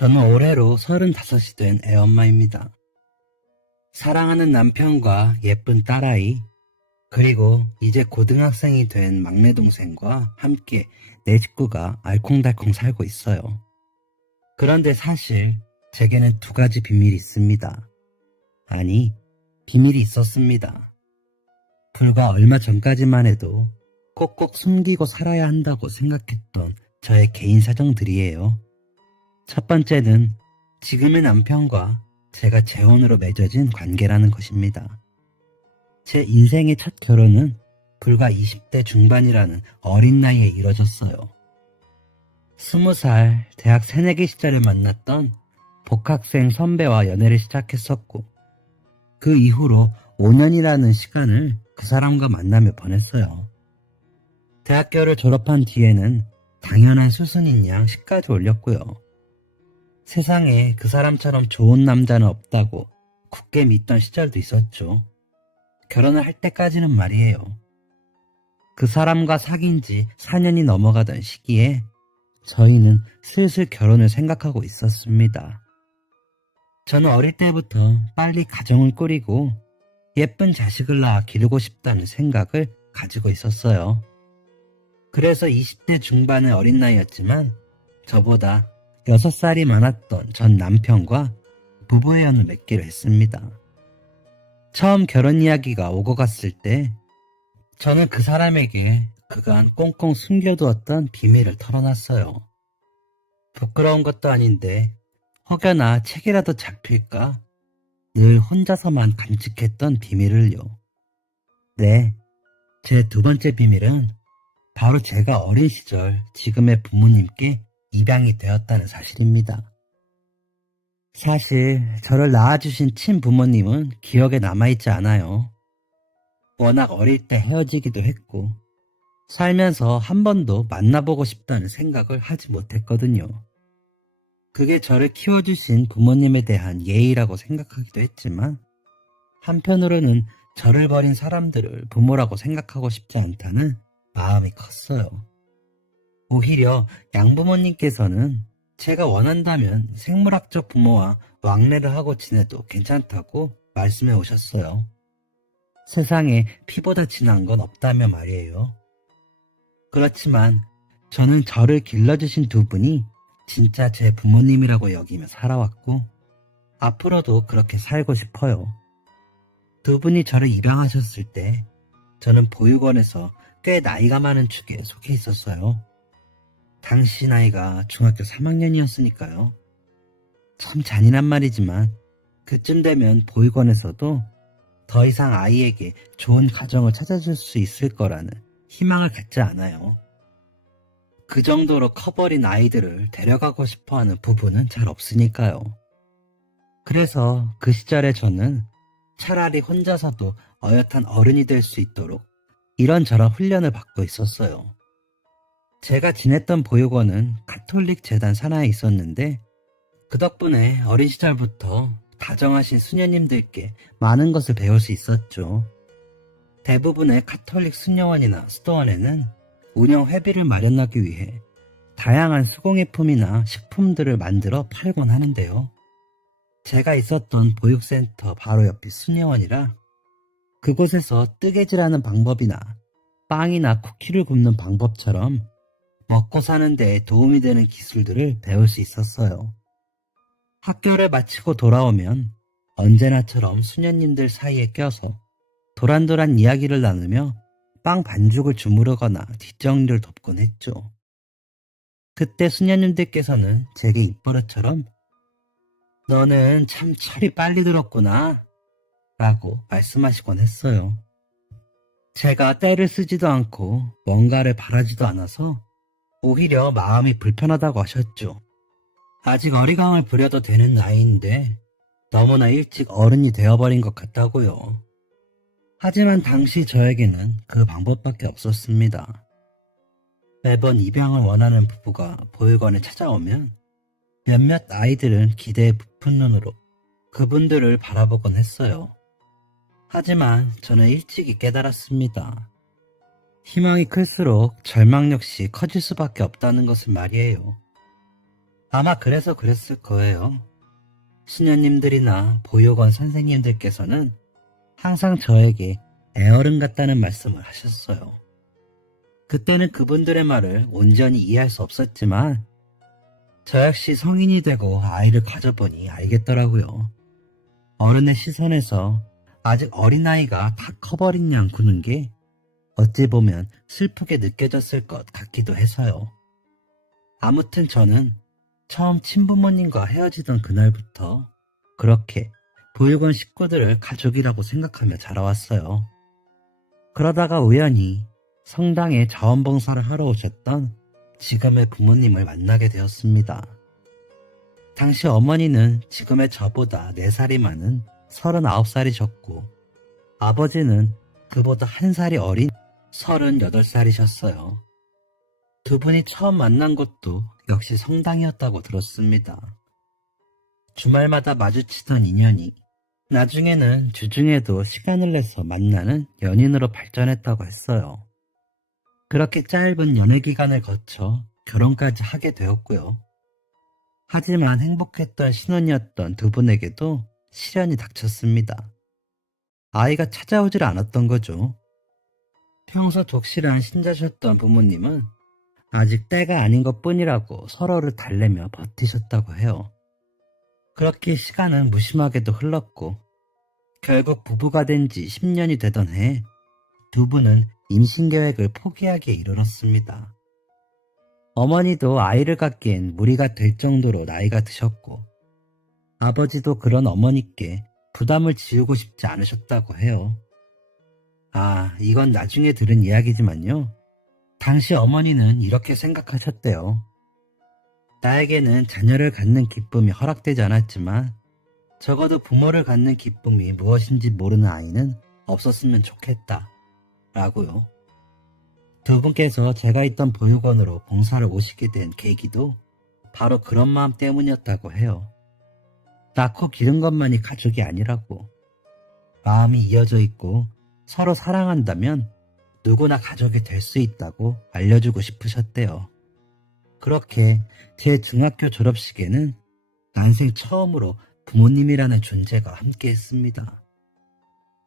저는 올해로 35이 된 애엄마입니다. 사랑하는 남편과 예쁜 딸아이, 그리고 이제 고등학생이 된 막내 동생과 함께 내 식구가 알콩달콩 살고 있어요. 그런데 사실 제게는 두 가지 비밀이 있습니다. 아니, 비밀이 있었습니다. 불과 얼마 전까지만 해도 꼭꼭 숨기고 살아야 한다고 생각했던 저의 개인 사정들이에요. 첫 번째는 지금의 남편과 제가 재혼으로 맺어진 관계라는 것입니다. 제 인생의 첫 결혼은 불과 20대 중반이라는 어린 나이에 이뤄졌어요. 20살 대학 새내기 시절에 만났던 복학생 선배와 연애를 시작했었고, 그 이후로 5년이라는 시간을 그 사람과 만나며 보냈어요. 대학교를 졸업한 뒤에는 당연한 수순인 양 시까지 올렸고요. 세상에 그 사람처럼 좋은 남자는 없다고 굳게 믿던 시절도 있었죠. 결혼을 할 때까지는 말이에요. 그 사람과 사귄 지 4년이 넘어가던 시기에 저희는 슬슬 결혼을 생각하고 있었습니다. 저는 어릴 때부터 빨리 가정을 꾸리고 예쁜 자식을 낳아 기르고 싶다는 생각을 가지고 있었어요. 그래서 20대 중반의 어린 나이였지만 저보다 6살이 많았던 전 남편과 부부회연을 맺기로 했습니다. 처음 결혼 이야기가 오고 갔을 때 저는 그 사람에게 그간 꽁꽁 숨겨두었던 비밀을 털어놨어요. 부끄러운 것도 아닌데 혹여나 책이라도 잡힐까 늘 혼자서만 간직했던 비밀을요. 네, 제 두 번째 비밀은 바로 제가 어린 시절 지금의 부모님께 입양이 되었다는 사실입니다. 사실 저를 낳아주신 친부모님은 기억에 남아있지 않아요. 워낙 어릴 때 헤어지기도 했고 살면서 한 번도 만나보고 싶다는 생각을 하지 못했거든요. 그게 저를 키워주신 부모님에 대한 예의라고 생각하기도 했지만 한편으로는 저를 버린 사람들을 부모라고 생각하고 싶지 않다는 마음이 컸어요. 오히려 양부모님께서는 제가 원한다면 생물학적 부모와 왕래를 하고 지내도 괜찮다고 말씀해 오셨어요. 세상에 피보다 진한 건 없다며 말이에요. 그렇지만 저는 저를 길러주신 두 분이 진짜 제 부모님이라고 여기며 살아왔고 앞으로도 그렇게 살고 싶어요. 두 분이 저를 입양하셨을 때 저는 보육원에서 꽤 나이가 많은 축에 속해 있었어요. 당시 나이가 중학교 3학년이었으니까요. 참 잔인한 말이지만 그쯤 되면 보육원에서도 더 이상 아이에게 좋은 가정을 찾아줄 수 있을 거라는 희망을 갖지 않아요. 그 정도로 커버린 아이들을 데려가고 싶어하는 부부는 잘 없으니까요. 그래서 그 시절에 저는 차라리 혼자서도 어엿한 어른이 될 수 있도록 이런저런 훈련을 받고 있었어요. 제가 지냈던 보육원은 가톨릭 재단 산하에 있었는데 그 덕분에 어린 시절부터 다정하신 수녀님들께 많은 것을 배울 수 있었죠. 대부분의 가톨릭 수녀원이나 수도원에는 운영 회비를 마련하기 위해 다양한 수공예품이나 식품들을 만들어 팔곤 하는데요. 제가 있었던 보육센터 바로 옆이 수녀원이라 그곳에서 뜨개질하는 방법이나 빵이나 쿠키를 굽는 방법처럼 먹고 사는 데 도움이 되는 기술들을 배울 수 있었어요. 학교를 마치고 돌아오면 언제나처럼 수녀님들 사이에 껴서 도란도란 이야기를 나누며 빵 반죽을 주무르거나 뒷정리를 돕곤 했죠. 그때 수녀님들께서는 제게 입버릇처럼 너는 참 철이 빨리 들었구나 라고 말씀하시곤 했어요. 제가 때를 쓰지도 않고 뭔가를 바라지도 않아서 오히려 마음이 불편하다고 하셨죠. 아직 어리광을 부려도 되는 나이인데 너무나 일찍 어른이 되어버린 것 같다고요. 하지만 당시 저에게는 그 방법밖에 없었습니다. 매번 입양을 원하는 부부가 보육원에 찾아오면 몇몇 아이들은 기대에 부푼 눈으로 그분들을 바라보곤 했어요. 하지만 저는 일찍이 깨달았습니다. 희망이 클수록 절망 역시 커질 수밖에 없다는 것을 말이에요. 아마 그래서 그랬을 거예요. 수녀님들이나 보육원 선생님들께서는 항상 저에게 애어른 같다는 말씀을 하셨어요. 그때는 그분들의 말을 온전히 이해할 수 없었지만 저 역시 성인이 되고 아이를 가져보니 알겠더라고요. 어른의 시선에서 아직 어린아이가 다 커버린 양 구는 게 어찌 보면 슬프게 느껴졌을 것 같기도 해서요. 아무튼 저는 처음 친부모님과 헤어지던 그날부터 그렇게 보육원 식구들을 가족이라고 생각하며 자라왔어요. 그러다가 우연히 성당에 자원봉사를 하러 오셨던 지금의 부모님을 만나게 되었습니다. 당시 어머니는 지금의 저보다 4살이 많은 39살이셨고 아버지는 그보다 1살이 어린 38살이셨어요. 두 분이 처음 만난 곳도 역시 성당이었다고 들었습니다. 주말마다 마주치던 인연이 나중에는 주중에도 시간을 내서 만나는 연인으로 발전했다고 했어요. 그렇게 짧은 연애 기간을 거쳐 결혼까지 하게 되었고요. 하지만 행복했던 신혼이었던 두 분에게도 시련이 닥쳤습니다. 아이가 찾아오질 않았던 거죠. 평소 독실한 신자셨던 부모님은 아직 때가 아닌 것 뿐이라고 서로를 달래며 버티셨다고 해요. 그렇게 시간은 무심하게도 흘렀고 결국 부부가 된 지 10년이 되던 해에 두 분은 임신 계획을 포기하기에 이르렀습니다. 어머니도 아이를 갖기엔 무리가 될 정도로 나이가 드셨고 아버지도 그런 어머니께 부담을 지우고 싶지 않으셨다고 해요. 이건 나중에 들은 이야기지만요. 당시 어머니는 이렇게 생각하셨대요. 나에게는 자녀를 갖는 기쁨이 허락되지 않았지만 적어도 부모를 갖는 기쁨이 무엇인지 모르는 아이는 없었으면 좋겠다. 라고요. 두 분께서 제가 있던 보육원으로 봉사를 오시게 된 계기도 바로 그런 마음 때문이었다고 해요. 낳고 기른 것만이 가족이 아니라고. 마음이 이어져 있고 서로 사랑한다면 누구나 가족이 될 수 있다고 알려주고 싶으셨대요. 그렇게 제 중학교 졸업식에는 난생 처음으로 부모님이라는 존재가 함께 했습니다.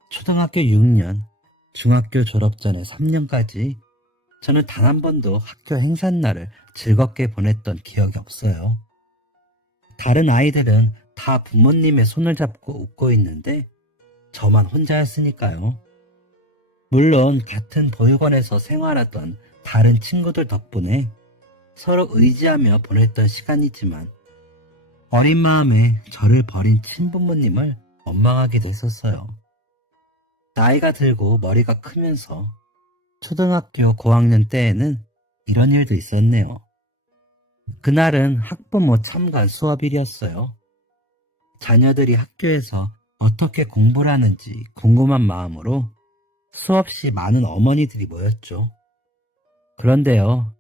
초등학교 6년, 중학교 졸업 전에 3년까지 저는 단 한 번도 학교 행사날을 즐겁게 보냈던 기억이 없어요. 다른 아이들은 다 부모님의 손을 잡고 웃고 있는데 저만 혼자였으니까요. 물론 같은 보육원에서 생활하던 다른 친구들 덕분에 서로 의지하며 보냈던 시간이지만 어린 마음에 저를 버린 친부모님을 원망하기도 했었어요. 나이가 들고 머리가 크면서 초등학교 고학년 때에는 이런 일도 있었네요. 그날은 학부모 참관 수업일이었어요. 자녀들이 학교에서 어떻게 공부를 하는지 궁금한 마음으로 수없이 많은 어머니들이 모였죠. 그런데요,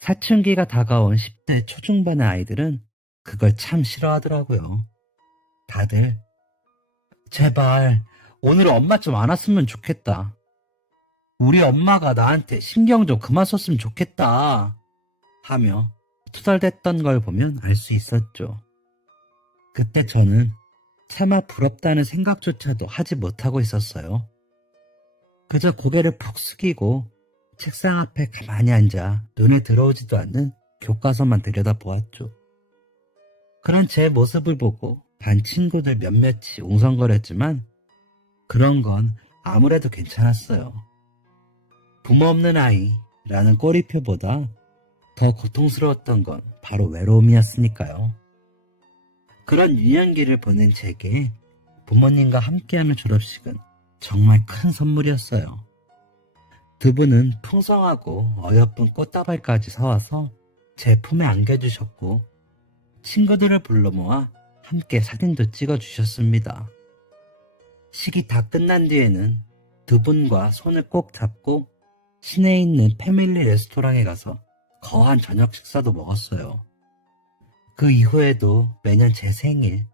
사춘기가 다가온 10대 초중반의 아이들은 그걸 참 싫어하더라고요. 다들 제발 오늘 엄마 좀 안 왔으면 좋겠다. 우리 엄마가 나한테 신경 좀 그만 썼으면 좋겠다. 하며 투덜댔던 걸 보면 알 수 있었죠. 그때 저는 차마 부럽다는 생각조차도 하지 못하고 있었어요. 그저 고개를 푹 숙이고 책상 앞에 가만히 앉아 눈에 들어오지도 않는 교과서만 들여다보았죠. 그런 제 모습을 보고 반 친구들 몇몇이 웅성거렸지만 그런 건 아무래도 괜찮았어요. 부모 없는 아이라는 꼬리표보다 더 고통스러웠던 건 바로 외로움이었으니까요. 그런 유년기를 보낸 제게 부모님과 함께하는 졸업식은 정말 큰 선물이었어요. 두 분은 풍성하고 어여쁜 꽃다발까지 사와서 제 품에 안겨주셨고 친구들을 불러 모아 함께 사진도 찍어주셨습니다. 식이 다 끝난 뒤에는 두 분과 손을 꼭 잡고 시내에 있는 패밀리 레스토랑에 가서 거한 저녁 식사도 먹었어요. 그 이후에도 매년 제 생일,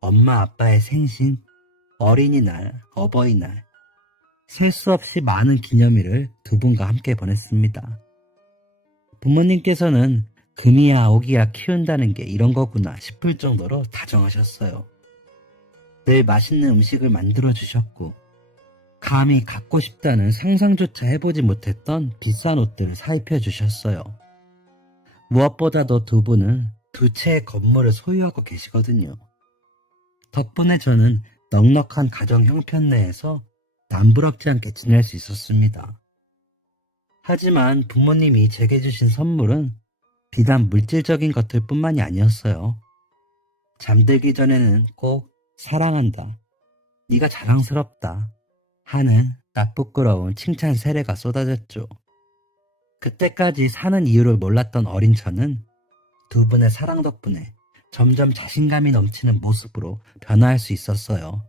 엄마 아빠의 생신, 어린이날, 어버이날, 셀 수 없이 많은 기념일을 두 분과 함께 보냈습니다. 부모님께서는 금이야 오기야 키운다는 게 이런 거구나 싶을 정도로 다정하셨어요. 늘 맛있는 음식을 만들어 주셨고, 감히 갖고 싶다는 상상조차 해보지 못했던 비싼 옷들을 사입혀 주셨어요. 무엇보다도 두 분은 두 채의 건물을 소유하고 계시거든요. 덕분에 저는 넉넉한 가정 형편 내에서 남부럽지 않게 지낼 수 있었습니다. 하지만 부모님이 제게 주신 선물은 비단 물질적인 것들 뿐만이 아니었어요. 잠들기 전에는 꼭 사랑한다, 네가 자랑스럽다 하는 딱 부끄러운 칭찬 세례가 쏟아졌죠. 그때까지 사는 이유를 몰랐던 어린 저는 두 분의 사랑 덕분에 점점 자신감이 넘치는 모습으로 변화할 수 있었어요.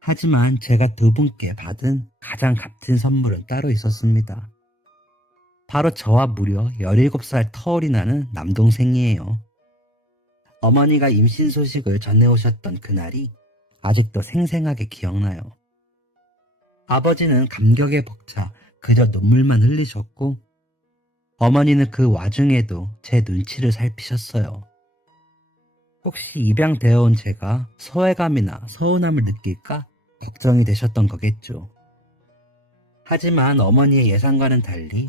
하지만 제가 두 분께 받은 가장 값진 선물은 따로 있었습니다. 바로 저와 무려 17살 터울이 나는 남동생이에요. 어머니가 임신 소식을 전해오셨던 그날이 아직도 생생하게 기억나요. 아버지는 감격에 벅차 그저 눈물만 흘리셨고, 어머니는 그 와중에도 제 눈치를 살피셨어요. 혹시 입양되어 온 제가 소외감이나 서운함을 느낄까 걱정이 되셨던 거겠죠. 하지만 어머니의 예상과는 달리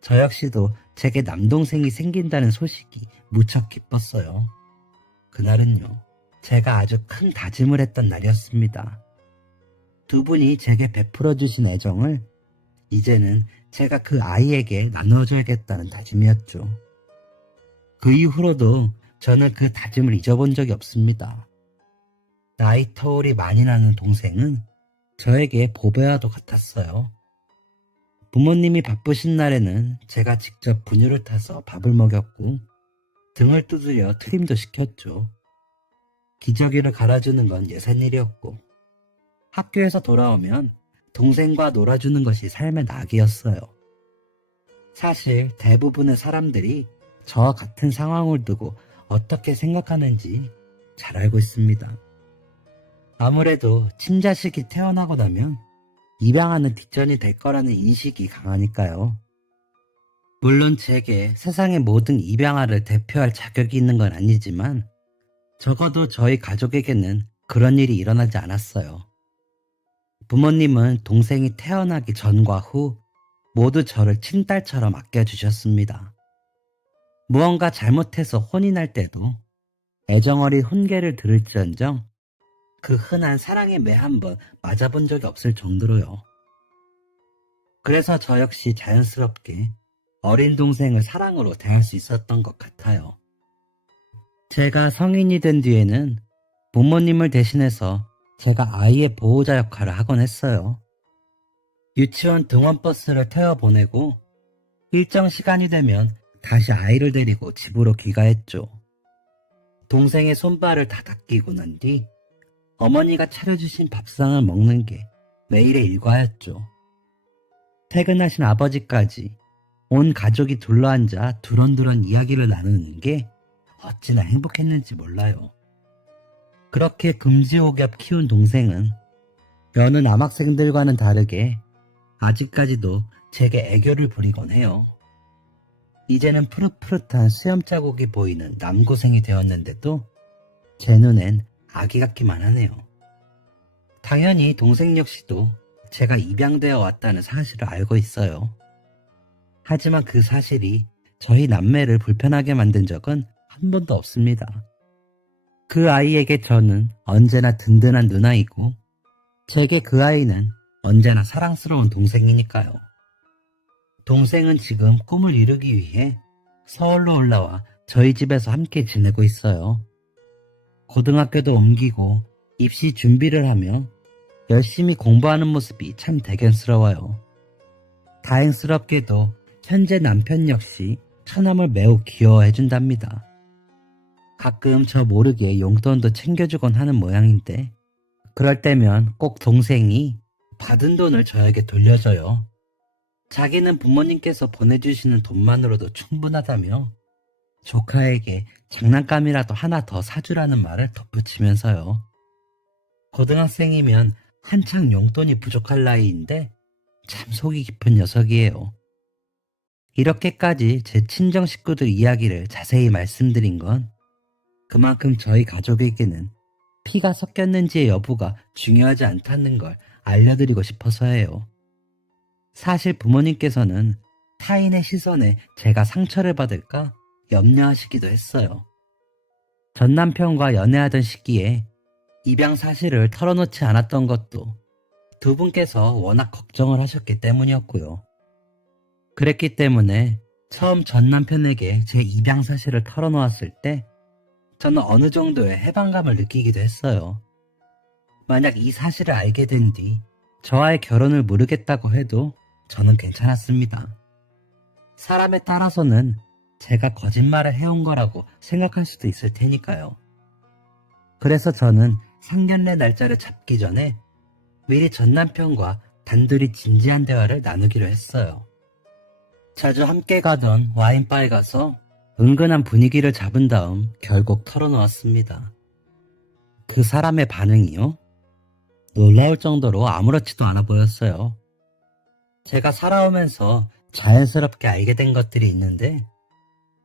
저 역시도 제게 남동생이 생긴다는 소식이 무척 기뻤어요. 그날은요, 제가 아주 큰 다짐을 했던 날이었습니다. 두 분이 제게 베풀어 주신 애정을 이제는 제가 그 아이에게 나눠줘야겠다는 다짐이었죠. 그 이후로도 저는 그 다짐을 잊어본 적이 없습니다. 나이 터울이 많이 나는 동생은 저에게 보배와도 같았어요. 부모님이 바쁘신 날에는 제가 직접 분유를 타서 밥을 먹였고, 등을 두드려 트림도 시켰죠. 기저귀를 갈아주는 건 예산일이었고, 학교에서 돌아오면 동생과 놀아주는 것이 삶의 낙이었어요. 사실 대부분의 사람들이 저와 같은 상황을 두고 어떻게 생각하는지 잘 알고 있습니다. 아무래도 친자식이 태어나고 나면 입양하는 뒷전이 될 거라는 인식이 강하니까요. 물론 제게 세상의 모든 입양아를 대표할 자격이 있는 건 아니지만 적어도 저희 가족에게는 그런 일이 일어나지 않았어요. 부모님은 동생이 태어나기 전과 후 모두 저를 친딸처럼 아껴주셨습니다. 무언가 잘못해서 혼이 날 때도 애정어린 훈계를 들을지언정 그 흔한 사랑의 매 한 번 맞아본 적이 없을 정도로요. 그래서 저 역시 자연스럽게 어린 동생을 사랑으로 대할 수 있었던 것 같아요. 제가 성인이 된 뒤에는 부모님을 대신해서 제가 아이의 보호자 역할을 하곤 했어요. 유치원 등원버스를 태워보내고 일정 시간이 되면 다시 아이를 데리고 집으로 귀가했죠. 동생의 손발을 다 닦이고 난 뒤 어머니가 차려주신 밥상을 먹는 게 매일의 일과였죠. 퇴근하신 아버지까지 온 가족이 둘러앉아 두런두런 이야기를 나누는 게 어찌나 행복했는지 몰라요. 그렇게 금지옥엽 키운 동생은 여느 남학생들과는 다르게 아직까지도 제게 애교를 부리곤 해요. 이제는 푸릇푸릇한 수염 자국이 보이는 남고생이 되었는데도 제 눈엔 아기 같기만 하네요. 당연히 동생 역시도 제가 입양되어 왔다는 사실을 알고 있어요. 하지만 그 사실이 저희 남매를 불편하게 만든 적은 한 번도 없습니다. 그 아이에게 저는 언제나 든든한 누나이고 제게 그 아이는 언제나 사랑스러운 동생이니까요. 동생은 지금 꿈을 이루기 위해 서울로 올라와 저희 집에서 함께 지내고 있어요. 고등학교도 옮기고 입시 준비를 하며 열심히 공부하는 모습이 참 대견스러워요. 다행스럽게도 현재 남편 역시 처남을 매우 귀여워해준답니다. 가끔 저 모르게 용돈도 챙겨주곤 하는 모양인데 그럴 때면 꼭 동생이 받은 돈을 저에게 돌려줘요. 자기는 부모님께서 보내주시는 돈만으로도 충분하다며 조카에게 장난감이라도 하나 더 사주라는 말을 덧붙이면서요. 고등학생이면 한창 용돈이 부족할 나이인데 참 속이 깊은 녀석이에요. 이렇게까지 제 친정 식구들 이야기를 자세히 말씀드린 건 그만큼 저희 가족에게는 피가 섞였는지의 여부가 중요하지 않다는 걸 알려드리고 싶어서예요. 사실 부모님께서는 타인의 시선에 제가 상처를 받을까 염려하시기도 했어요. 전 남편과 연애하던 시기에 입양 사실을 털어놓지 않았던 것도 두 분께서 워낙 걱정을 하셨기 때문이었고요. 그랬기 때문에 처음 전 남편에게 제 입양 사실을 털어놓았을 때 저는 어느 정도의 해방감을 느끼기도 했어요. 만약 이 사실을 알게 된 뒤 저와의 결혼을 모르겠다고 해도 저는 괜찮았습니다. 사람에 따라서는 제가 거짓말을 해온 거라고 생각할 수도 있을 테니까요. 그래서 저는 상견례 날짜를 잡기 전에 미리 전 남편과 단둘이 진지한 대화를 나누기로 했어요. 자주 함께 가던 와인바에 가서 은근한 분위기를 잡은 다음 결국 털어놓았습니다. 그 사람의 반응이요? 놀라울 정도로 아무렇지도 않아 보였어요. 제가 살아오면서 자연스럽게 알게 된 것들이 있는데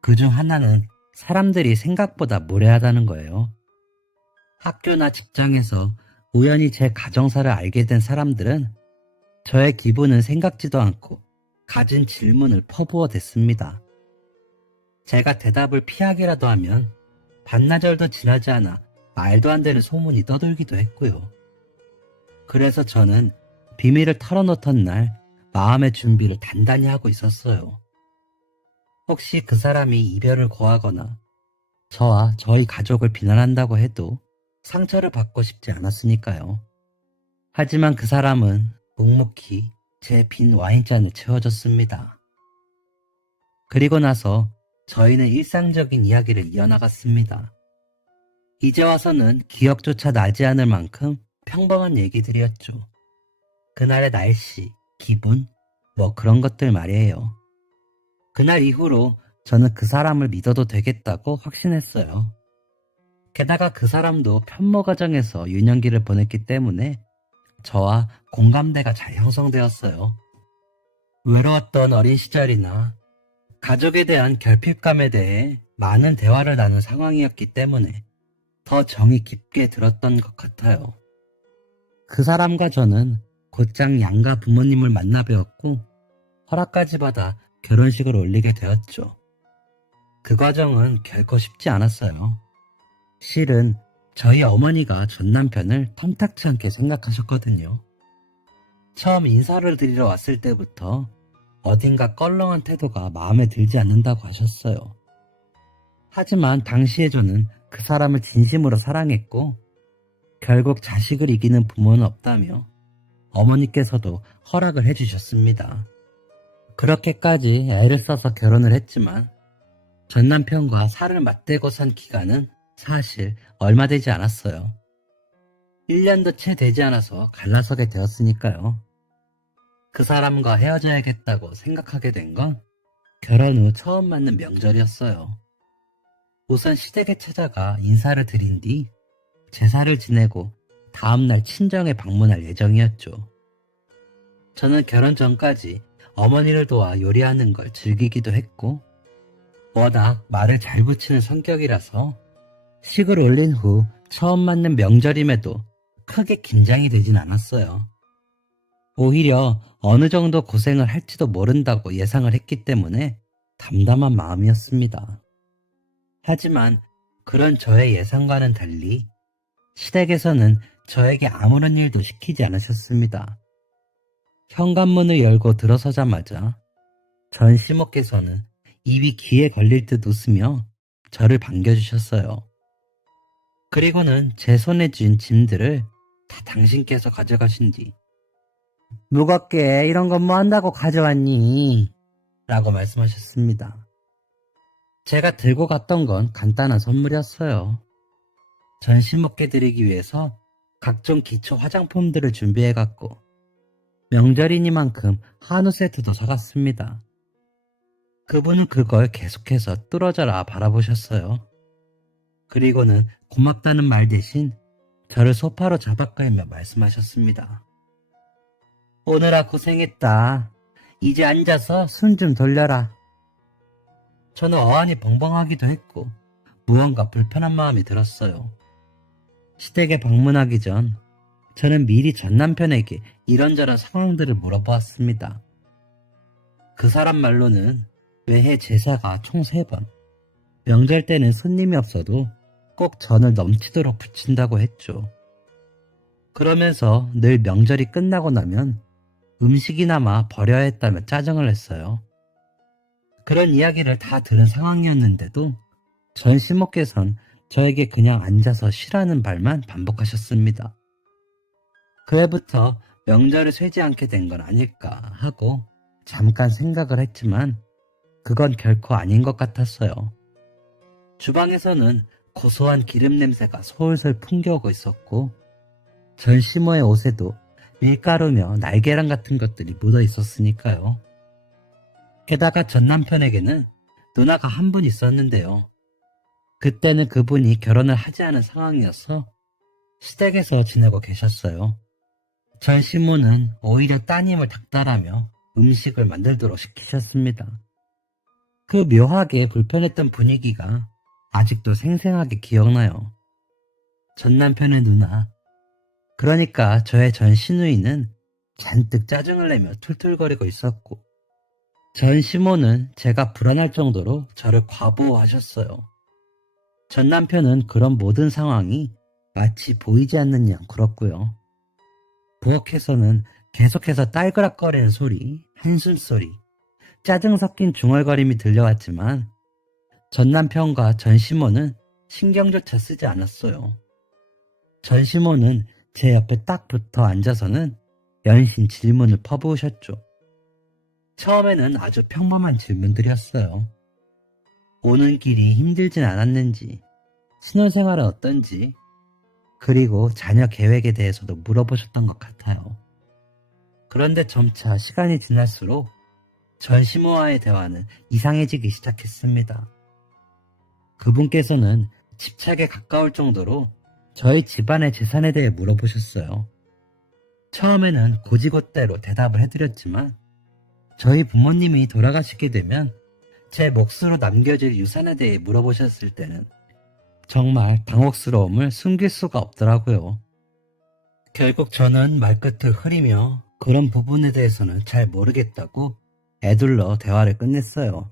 그중 하나는 사람들이 생각보다 무례하다는 거예요. 학교나 직장에서 우연히 제 가정사를 알게 된 사람들은 저의 기분은 생각지도 않고 가진 질문을 퍼부어 댔습니다. 제가 대답을 피하기라도 하면 반나절도 지나지 않아 말도 안 되는 소문이 떠돌기도 했고요. 그래서 저는 비밀을 털어놓던 날 마음의 준비를 단단히 하고 있었어요. 혹시 그 사람이 이별을 고하거나 저와 저희 가족을 비난한다고 해도 상처를 받고 싶지 않았으니까요. 하지만 그 사람은 묵묵히 제 빈 와인잔을 채워줬습니다. 그리고 나서 저희는 일상적인 이야기를 이어나갔습니다. 이제 와서는 기억조차 나지 않을 만큼 평범한 얘기들이었죠. 그날의 날씨, 기분, 뭐 그런 것들 말이에요. 그날 이후로 저는 그 사람을 믿어도 되겠다고 확신했어요. 게다가 그 사람도 편모 가정에서 유년기를 보냈기 때문에 저와 공감대가 잘 형성되었어요. 외로웠던 어린 시절이나 가족에 대한 결핍감에 대해 많은 대화를 나눈 상황이었기 때문에 더 정이 깊게 들었던 것 같아요. 그 사람과 저는 곧장 양가 부모님을 만나 뵈었고 허락까지 받아 결혼식을 올리게 되었죠. 그 과정은 결코 쉽지 않았어요. 실은 저희 어머니가 전 남편을 탐탁치 않게 생각하셨거든요. 처음 인사를 드리러 왔을 때부터 어딘가 껄렁한 태도가 마음에 들지 않는다고 하셨어요. 하지만 당시에 저는 그 사람을 진심으로 사랑했고 결국 자식을 이기는 부모는 없다며 어머니께서도 허락을 해주셨습니다. 그렇게까지 애를 써서 결혼을 했지만 전 남편과 살을 맞대고 산 기간은 사실 얼마 되지 않았어요. 1년도 채 되지 않아서 갈라서게 되었으니까요. 그 사람과 헤어져야겠다고 생각하게 된 건 결혼 후 처음 맞는 명절이었어요. 우선 시댁에 찾아가 인사를 드린 뒤 제사를 지내고 다음날 친정에 방문할 예정이었죠. 저는 결혼 전까지 어머니를 도와 요리하는 걸 즐기기도 했고 워낙 말을 잘 붙이는 성격이라서 식을 올린 후 처음 맞는 명절임에도 크게 긴장이 되진 않았어요. 오히려 어느 정도 고생을 할지도 모른다고 예상을 했기 때문에 담담한 마음이었습니다. 하지만 그런 저의 예상과는 달리 시댁에서는 저에게 아무런 일도 시키지 않으셨습니다. 현관문을 열고 들어서자마자 전 시모께서는 입이 귀에 걸릴 듯 웃으며 저를 반겨주셨어요. 그리고는 제 손에 쥔 짐들을 다 당신께서 가져가신 뒤 무겁게 이런 건 뭐 한다고 가져왔니? 라고 말씀하셨습니다. 제가 들고 갔던 건 간단한 선물이었어요. 전 시모께 드리기 위해서 각종 기초 화장품들을 준비해갔고 명절이니만큼 한우 세트도 사갔습니다. 그분은 그걸 계속해서 뚫어져라 바라보셨어요. 그리고는 고맙다는 말 대신 저를 소파로 잡아끌며 말씀하셨습니다. 오느라 고생했다. 이제 앉아서 숨 좀 돌려라. 저는 어안이 벙벙하기도 했고 무언가 불편한 마음이 들었어요. 시댁에 방문하기 전 저는 미리 전 남편에게 이런저런 상황들을 물어보았습니다. 그 사람 말로는 매해 제사가 총 3번, 명절 때는 손님이 없어도 꼭 전을 넘치도록 부친다고 했죠. 그러면서 늘 명절이 끝나고 나면 음식이나마 버려야 했다며 짜증을 냈어요. 그런 이야기를 다 들은 상황이었는데도 전 시모께선 저에게 그냥 앉아서 쉬라는 말만 반복하셨습니다. 그 해부터 명절을 쇠지 않게 된 건 아닐까 하고 잠깐 생각을 했지만 그건 결코 아닌 것 같았어요. 주방에서는 고소한 기름 냄새가 솔솔 풍겨오고 있었고 전 시모의 옷에도 밀가루며 날계란 같은 것들이 묻어 있었으니까요. 게다가 전 남편에게는 누나가 한 분 있었는데요. 그때는 그분이 결혼을 하지 않은 상황이어서 시댁에서 지내고 계셨어요. 전 시모는 오히려 따님을 닥달하며 음식을 만들도록 시키셨습니다. 그 묘하게 불편했던 분위기가 아직도 생생하게 기억나요. 전 남편의 누나, 그러니까 저의 전 시누이는 잔뜩 짜증을 내며 툴툴거리고 있었고 전 시모는 제가 불안할 정도로 저를 과보호하셨어요. 전 남편은 그런 모든 상황이 마치 보이지 않는 양 굴었고요. 부엌에서는 계속해서 딸그락거리는 소리, 한숨소리, 짜증 섞인 중얼거림이 들려왔지만 전 남편과 전 시모는 신경조차 쓰지 않았어요. 전 시모는 제 옆에 딱 붙어 앉아서는 연신 질문을 퍼부으셨죠. 처음에는 아주 평범한 질문들이었어요. 오는 길이 힘들진 않았는지, 신혼생활은 어떤지, 그리고 자녀 계획에 대해서도 물어보셨던 것 같아요. 그런데 점차 시간이 지날수록 전 시모와의 대화는 이상해지기 시작했습니다. 그분께서는 집착에 가까울 정도로 저희 집안의 재산에 대해 물어보셨어요. 처음에는 고지고대로 대답을 해드렸지만 저희 부모님이 돌아가시게 되면 제 몫으로 남겨질 유산에 대해 물어보셨을 때는 정말 당혹스러움을 숨길 수가 없더라고요. 결국 저는 말끝을 흐리며 그런 부분에 대해서는 잘 모르겠다고 애둘러 대화를 끝냈어요.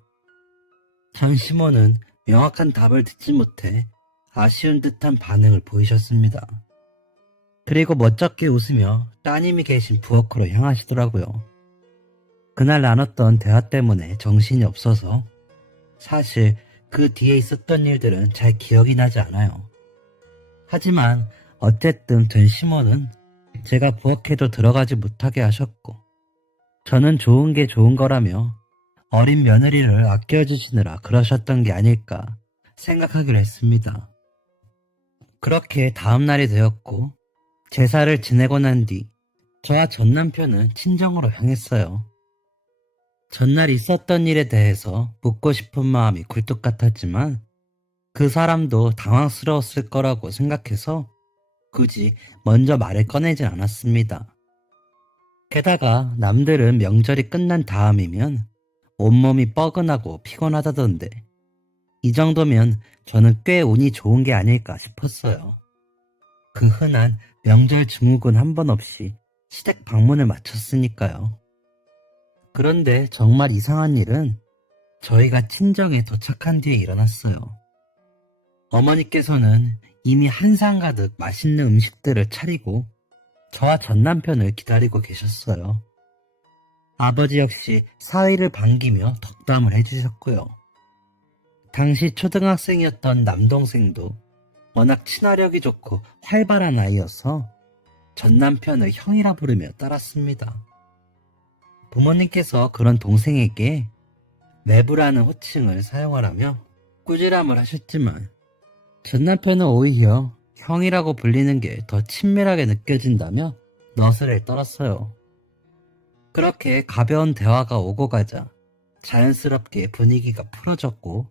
전 시모는 명확한 답을 듣지 못해 아쉬운 듯한 반응을 보이셨습니다. 그리고 멋쩍게 웃으며 따님이 계신 부엌으로 향하시더라고요. 그날 나눴던 대화 때문에 정신이 없어서 사실 그 뒤에 있었던 일들은 잘 기억이 나지 않아요. 하지만 어쨌든 전 시모는 제가 부엌에도 들어가지 못하게 하셨고 저는 좋은 게 좋은 거라며 어린 며느리를 아껴주시느라 그러셨던 게 아닐까 생각하기로 했습니다. 그렇게 다음날이 되었고 제사를 지내고 난 뒤 저와 전 남편은 친정으로 향했어요. 전날 있었던 일에 대해서 묻고 싶은 마음이 굴뚝 같았지만 그 사람도 당황스러웠을 거라고 생각해서 굳이 먼저 말을 꺼내진 않았습니다. 게다가 남들은 명절이 끝난 다음이면 온몸이 뻐근하고 피곤하다던데 이 정도면 저는 꽤 운이 좋은 게 아닐까 싶었어요. 그 흔한 명절 증후군 한 번 없이 시댁 방문을 마쳤으니까요. 그런데 정말 이상한 일은 저희가 친정에 도착한 뒤에 일어났어요. 어머니께서는 이미 한상 가득 맛있는 음식들을 차리고 저와 전 남편을 기다리고 계셨어요. 아버지 역시 사위를 반기며 덕담을 해주셨고요. 당시 초등학생이었던 남동생도 워낙 친화력이 좋고 활발한 아이여서 전 남편을 형이라 부르며 따랐습니다. 부모님께서 그런 동생에게 매부라는 호칭을 사용하라며 꾸지람을 하셨지만 전 남편은 오히려 형이라고 불리는 게 더 친밀하게 느껴진다며 너스를 떨었어요. 그렇게 가벼운 대화가 오고 가자 자연스럽게 분위기가 풀어졌고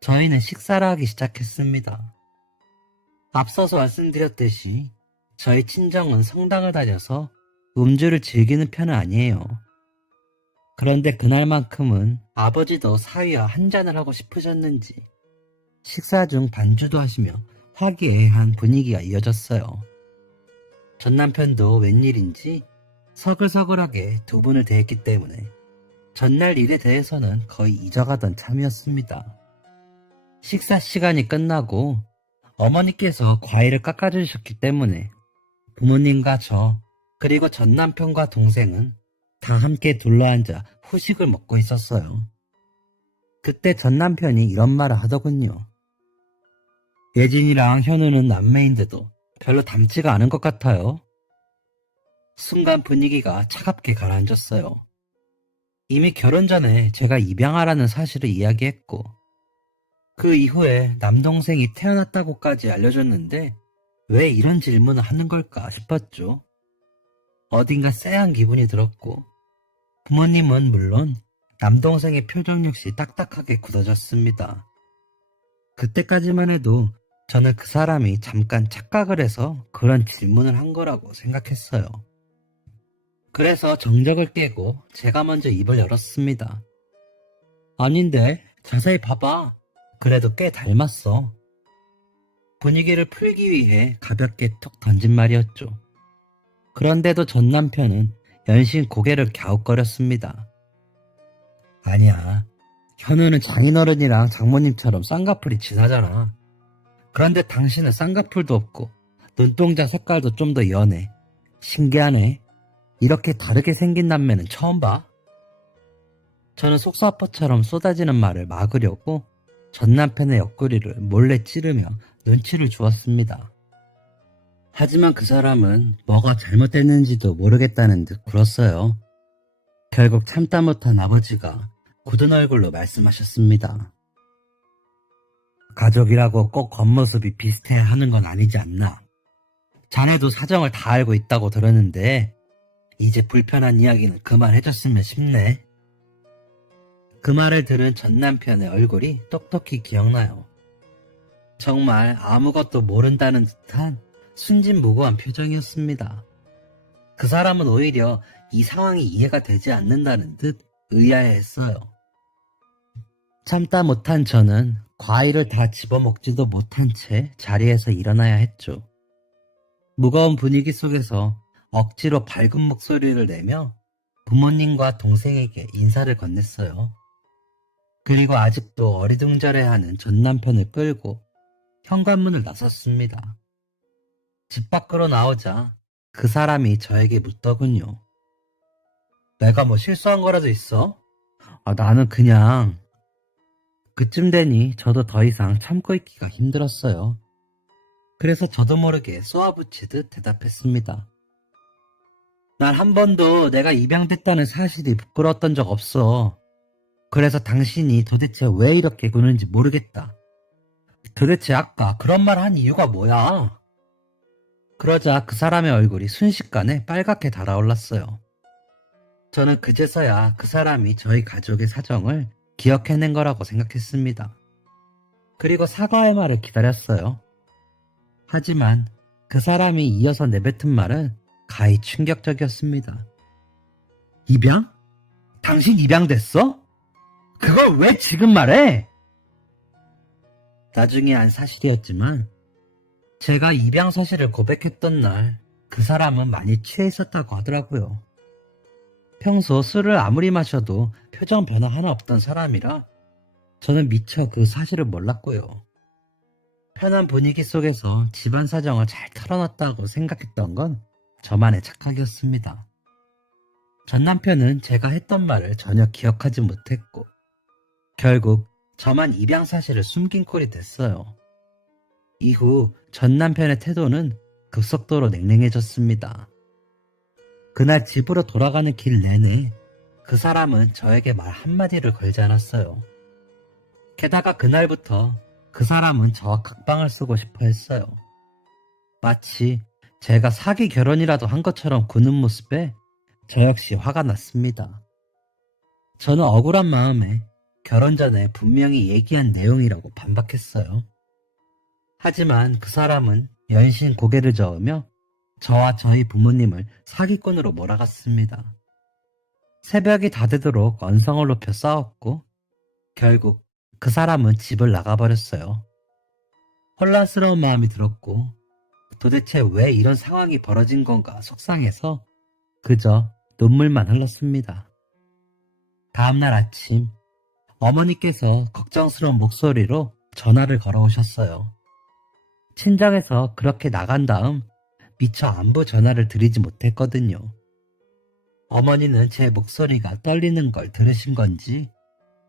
저희는 식사를 하기 시작했습니다. 앞서서 말씀드렸듯이 저희 친정은 성당을 다녀서 음주를 즐기는 편은 아니에요. 그런데 그날만큼은 아버지도 사위와 한잔을 하고 싶으셨는지 식사 중 반주도 하시며 화기애애한 분위기가 이어졌어요. 전 남편도 웬일인지 서글서글하게 두 분을 대했기 때문에 전날 일에 대해서는 거의 잊어가던 참이었습니다. 식사 시간이 끝나고 어머니께서 과일을 깎아주셨기 때문에 부모님과 저 그리고 전 남편과 동생은 다 함께 둘러앉아 후식을 먹고 있었어요. 그때 전 남편이 이런 말을 하더군요. 예진이랑 현우는 남매인데도 별로 닮지가 않은 것 같아요. 순간 분위기가 차갑게 가라앉았어요. 이미 결혼 전에 제가 입양하라는 사실을 이야기했고 그 이후에 남동생이 태어났다고까지 알려줬는데 왜 이런 질문을 하는 걸까 싶었죠. 어딘가 쎄한 기분이 들었고 부모님은 물론 남동생의 표정 역시 딱딱하게 굳어졌습니다. 그때까지만 해도 저는 그 사람이 잠깐 착각을 해서 그런 질문을 한 거라고 생각했어요. 그래서 정적을 깨고 제가 먼저 입을 열었습니다. 아닌데 자세히 봐봐. 그래도 꽤 닮았어. 분위기를 풀기 위해 가볍게 톡 던진 말이었죠. 그런데도 전 남편은 연신 고개를 갸웃거렸습니다. 아니야. 현우는 장인어른이랑 장모님처럼 쌍꺼풀이 진하잖아. 그런데 당신은 쌍꺼풀도 없고 눈동자 색깔도 좀 더 연해. 신기하네. 이렇게 다르게 생긴 남매는 처음 봐. 저는 속사포처럼 쏟아지는 말을 막으려고 전 남편의 옆구리를 몰래 찌르며 눈치를 주었습니다. 하지만 그 사람은 뭐가 잘못됐는지도 모르겠다는 듯 굴었어요. 결국 참다 못한 아버지가 굳은 얼굴로 말씀하셨습니다. 가족이라고 꼭 겉모습이 비슷해야 하는 건 아니지 않나. 자네도 사정을 다 알고 있다고 들었는데 이제 불편한 이야기는 그만해줬으면 싶네. 그 말을 들은 전 남편의 얼굴이 똑똑히 기억나요. 정말 아무것도 모른다는 듯한 순진무구한 표정이었습니다. 그 사람은 오히려 이 상황이 이해가 되지 않는다는 듯 의아해했어요. 참다 못한 저는 과일을 다 집어먹지도 못한 채 자리에서 일어나야 했죠. 무거운 분위기 속에서 억지로 밝은 목소리를 내며 부모님과 동생에게 인사를 건넸어요. 그리고 아직도 어리둥절해하는 전 남편을 끌고 현관문을 나섰습니다. 집 밖으로 나오자 그 사람이 저에게 묻더군요. 내가 뭐 실수한 거라도 있어? 나는 그냥... 그쯤 되니 저도 더 이상 참고 있기가 힘들었어요. 그래서 저도 모르게 쏘아붙이듯 대답했습니다. 난 한 번도 내가 입양됐다는 사실이 부끄러웠던 적 없어. 그래서 당신이 도대체 왜 이렇게 구는지 모르겠다. 도대체 아까 그런 말 한 이유가 뭐야? 그러자 그 사람의 얼굴이 순식간에 빨갛게 달아올랐어요. 저는 그제서야 그 사람이 저희 가족의 사정을 기억해낸 거라고 생각했습니다. 그리고 사과의 말을 기다렸어요. 하지만 그 사람이 이어서 내뱉은 말은 가히 충격적이었습니다. 입양? 당신 입양됐어? 그걸 왜 지금 말해? 나중에 안 사실이었지만 제가 입양 사실을 고백했던 날 그 사람은 많이 취해 있었다고 하더라고요. 평소 술을 아무리 마셔도 표정 변화 하나 없던 사람이라 저는 미처 그 사실을 몰랐고요. 편한 분위기 속에서 집안 사정을 잘 털어놨다고 생각했던 건 저만의 착각이었습니다. 전 남편은 제가 했던 말을 전혀 기억하지 못했고 결국 저만 입양 사실을 숨긴 꼴이 됐어요. 이후 전 남편의 태도는 급속도로 냉랭해졌습니다. 그날 집으로 돌아가는 길 내내 그 사람은 저에게 말 한마디를 걸지 않았어요. 게다가 그날부터 그 사람은 저와 각방을 쓰고 싶어 했어요. 마치 제가 사기 결혼이라도 한 것처럼 구는 모습에 저 역시 화가 났습니다. 저는 억울한 마음에 결혼 전에 분명히 얘기한 내용이라고 반박했어요. 하지만 그 사람은 연신 고개를 저으며 저와 저희 부모님을 사기꾼으로 몰아갔습니다. 새벽이 다 되도록 언성을 높여 싸웠고 결국 그 사람은 집을 나가버렸어요. 혼란스러운 마음이 들었고 도대체 왜 이런 상황이 벌어진 건가 속상해서 그저 눈물만 흘렀습니다. 다음날 아침 어머니께서 걱정스러운 목소리로 전화를 걸어오셨어요. 친정에서 그렇게 나간 다음 미처 안부 전화를 드리지 못했거든요. 어머니는 제 목소리가 떨리는 걸 들으신 건지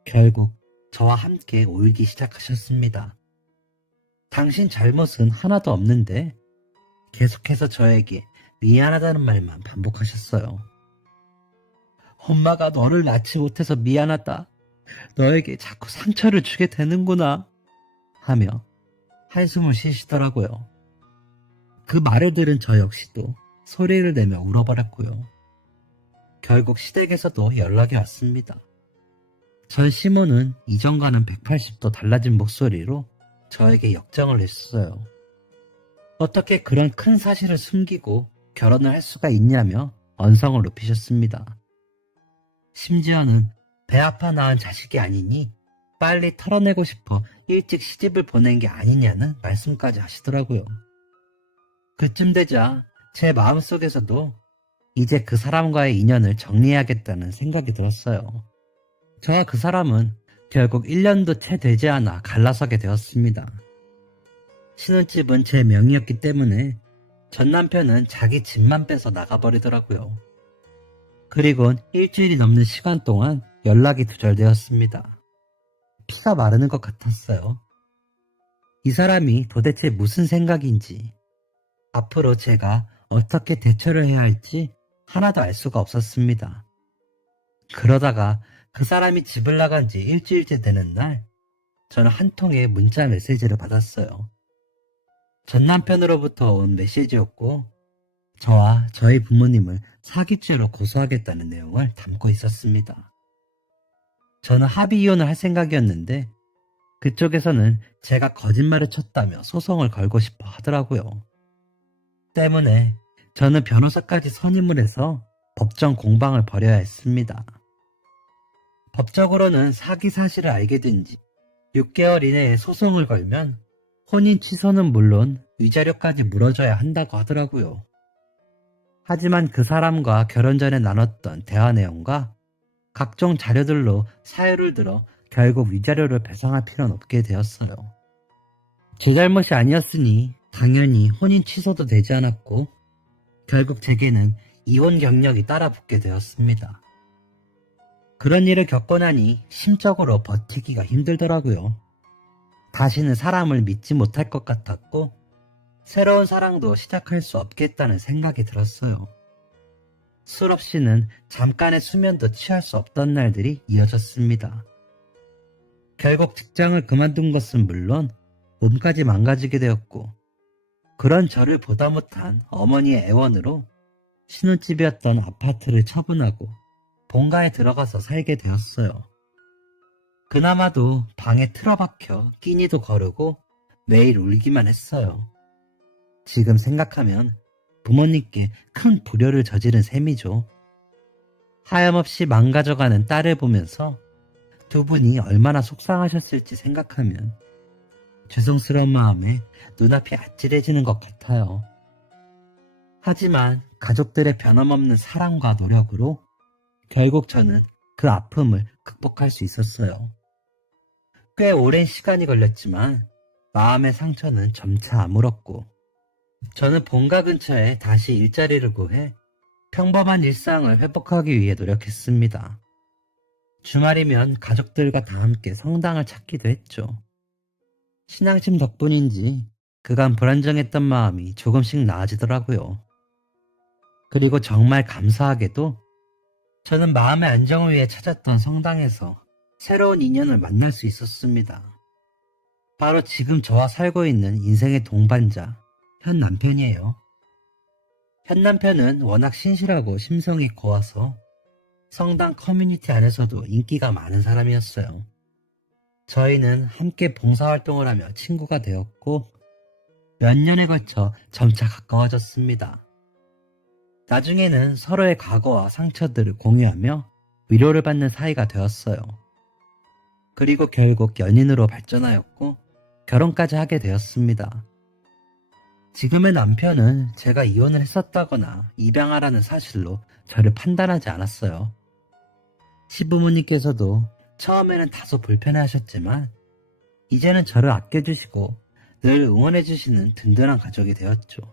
결국 저와 함께 울기 시작하셨습니다. 당신 잘못은 하나도 없는데 계속해서 저에게 미안하다는 말만 반복하셨어요. 엄마가 너를 낳지 못해서 미안하다. 너에게 자꾸 상처를 주게 되는구나. 하며 한숨을 쉬시더라고요. 그 말을 들은 저 역시도 소리를 내며 울어버렸고요. 결국 시댁에서도 연락이 왔습니다. 전 시모는 이전과는 180도 달라진 목소리로 저에게 역정을 했어요. 어떻게 그런 큰 사실을 숨기고 결혼을 할 수가 있냐며 언성을 높이셨습니다. 심지어는 배 아파 낳은 자식이 아니니 빨리 털어내고 싶어 일찍 시집을 보낸 게 아니냐는 말씀까지 하시더라고요. 그쯤 되자 제 마음속에서도 이제 그 사람과의 인연을 정리해야겠다는 생각이 들었어요. 저와 그 사람은 결국 1년도 채 되지 않아 갈라서게 되었습니다. 신혼집은 제 명의였기 때문에 전 남편은 자기 집만 빼서 나가버리더라고요. 그리곤 일주일이 넘는 시간 동안 연락이 두절되었습니다. 피가 마르는 것 같았어요. 이 사람이 도대체 무슨 생각인지, 앞으로 제가 어떻게 대처를 해야 할지 하나도 알 수가 없었습니다. 그러다가 그 사람이 집을 나간 지 일주일째 되는 날, 저는 한 통의 문자 메시지를 받았어요. 전 남편으로부터 온 메시지였고, 저와 저희 부모님을 사기죄로 고소하겠다는 내용을 담고 있었습니다. 저는 합의 이혼을 할 생각이었는데, 그쪽에서는 제가 거짓말을 쳤다며 소송을 걸고 싶어 하더라고요. 때문에 저는 변호사까지 선임을 해서 법정 공방을 벌여야 했습니다. 법적으로는 사기 사실을 알게 된 지 6개월 이내에 소송을 걸면 혼인 취소는 물론 위자료까지 물어줘야 한다고 하더라고요. 하지만 그 사람과 결혼 전에 나눴던 대화 내용과 각종 자료들로 사유를 들어 결국 위자료를 배상할 필요는 없게 되었어요. 제 잘못이 아니었으니 당연히 혼인 취소도 되지 않았고 결국 제게는 이혼 경력이 따라붙게 되었습니다. 그런 일을 겪고 나니 심적으로 버티기가 힘들더라고요. 다시는 사람을 믿지 못할 것 같았고 새로운 사랑도 시작할 수 없겠다는 생각이 들었어요. 술 없이는 잠깐의 수면도 취할 수 없던 날들이 이어졌습니다. 결국 직장을 그만둔 것은 물론 몸까지 망가지게 되었고 그런 저를 보다 못한 어머니의 애원으로 신혼집이었던 아파트를 처분하고 본가에 들어가서 살게 되었어요. 그나마도 방에 틀어박혀 끼니도 거르고 매일 울기만 했어요. 지금 생각하면 부모님께 큰 불효를 저지른 셈이죠. 하염없이 망가져가는 딸을 보면서 두 분이 얼마나 속상하셨을지 생각하면 죄송스러운 마음에 눈앞이 아찔해지는 것 같아요. 하지만 가족들의 변함없는 사랑과 노력으로 결국 저는 그 아픔을 극복할 수 있었어요. 꽤 오랜 시간이 걸렸지만 마음의 상처는 점차 아물었고 저는 본가 근처에 다시 일자리를 구해 평범한 일상을 회복하기 위해 노력했습니다. 주말이면 가족들과 다 함께 성당을 찾기도 했죠. 신앙심 덕분인지 그간 불안정했던 마음이 조금씩 나아지더라고요. 그리고 정말 감사하게도 저는 마음의 안정을 위해 찾았던 성당에서 새로운 인연을 만날 수 있었습니다. 바로 지금 저와 살고 있는 인생의 동반자, 현 남편이에요. 현 남편은 워낙 신실하고 심성이 고와서 성당 커뮤니티 안에서도 인기가 많은 사람이었어요. 저희는 함께 봉사활동을 하며 친구가 되었고 몇 년에 걸쳐 점차 가까워졌습니다. 나중에는 서로의 과거와 상처들을 공유하며 위로를 받는 사이가 되었어요. 그리고 결국 연인으로 발전하였고 결혼까지 하게 되었습니다. 지금의 남편은 제가 이혼을 했었다거나 입양하라는 사실로 저를 판단하지 않았어요. 시부모님께서도 처음에는 다소 불편해하셨지만 이제는 저를 아껴주시고 늘 응원해주시는 든든한 가족이 되었죠.